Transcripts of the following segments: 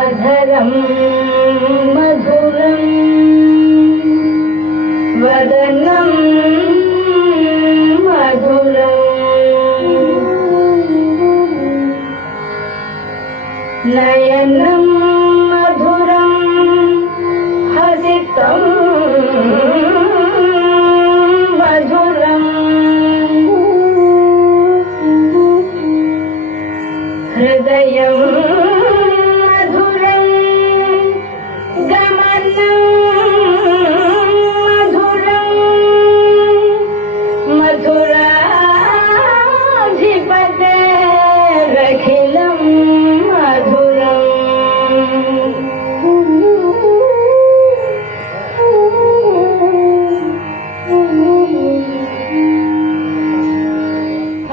अधरं मधुरं वदनं मधुरं नयनं मधुरं हसितं मधुरं हृदयं मधुरं गमनं मधुरं मधुराधिपतेरखिलं मधुरम्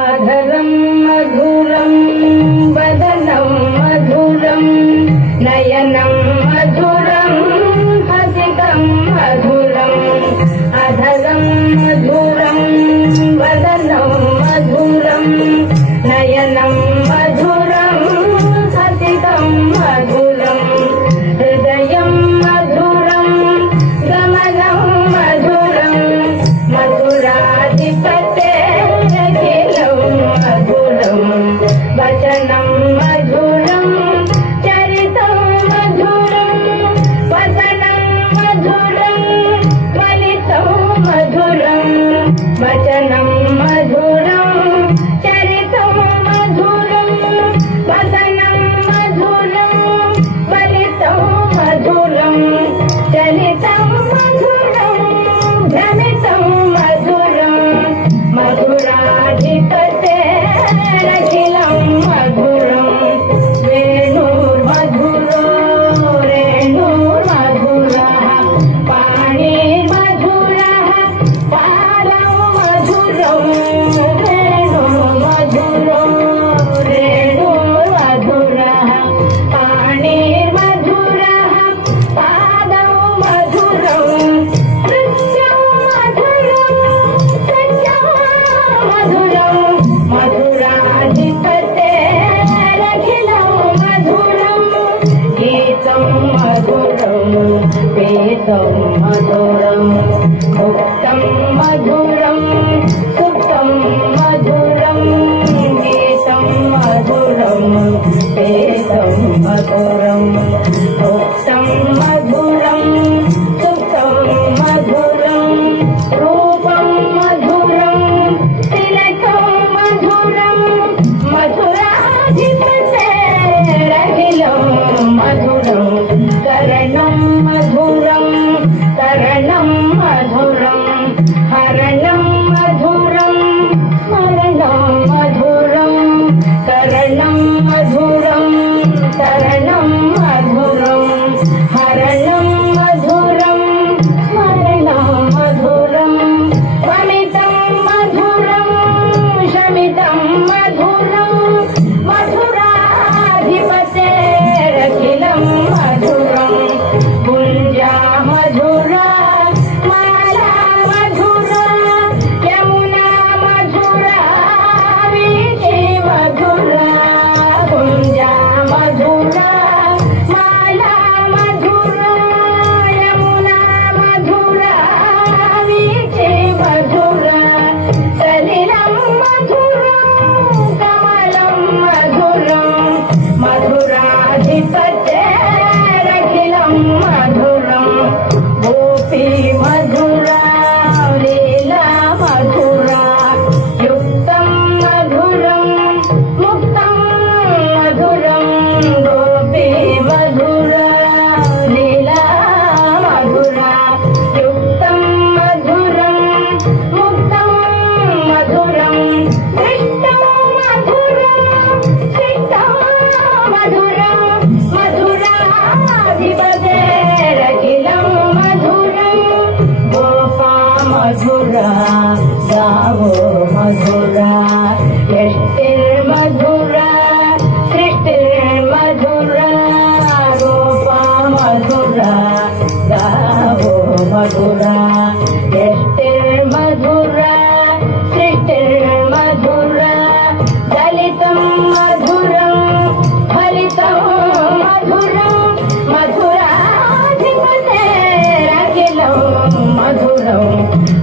अधरं मधुरं वदनं मधुरं नयनं मधुरं हसितं मधुरम् अधरं मधुरं वदनं मधुरं नयनं मधुरं हसितं मधुरम् हृदयं मधुरं गमनं मधुरं मधुराधिपतेरखिलं मधुरं वचनं मधुरं चरितं मधुरं वसनं मधुरं ज्वलितं मधुरं वचनं मधुरं चरितं मधुरं वसनं मधुरं ज्वलितं मधुरं चलितं मधुरं भ्रमितं मधुरं मधुराधिपतेरखिलं मधुरं वेणुर्मधुरो रेणुर्मधुरः पाणिर्मधुरः पादं मधुरं वेणुर्मधुरो रेणुर्मधुरः पाणिर्मधुरः पादं मधुरं नृत्यं मधुरं सत्यं मधुरं मधुराधिपतेरखिलं मधुरं गीतं मधुरं वेदं मधुरं भुक्तं मधुरं सुप्तं मधुरं गीतं मधुरं वेदं मधुरं भुक्तं मधुरं सुप्तं मधुरं रूपं मधुरं तिलकं मधुरं मधुराधिपतेरखिलं मधुरं करणं मधुरं करणं मधुरं हरणं मधुरं स्मरणं मधुरं करणं मधुरं तरणं मधुरं हरणं मधुरं स्मरणं मधुरं वमितं मधुरं शमितं मधुरं मधुरा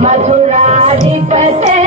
मथुराधिपते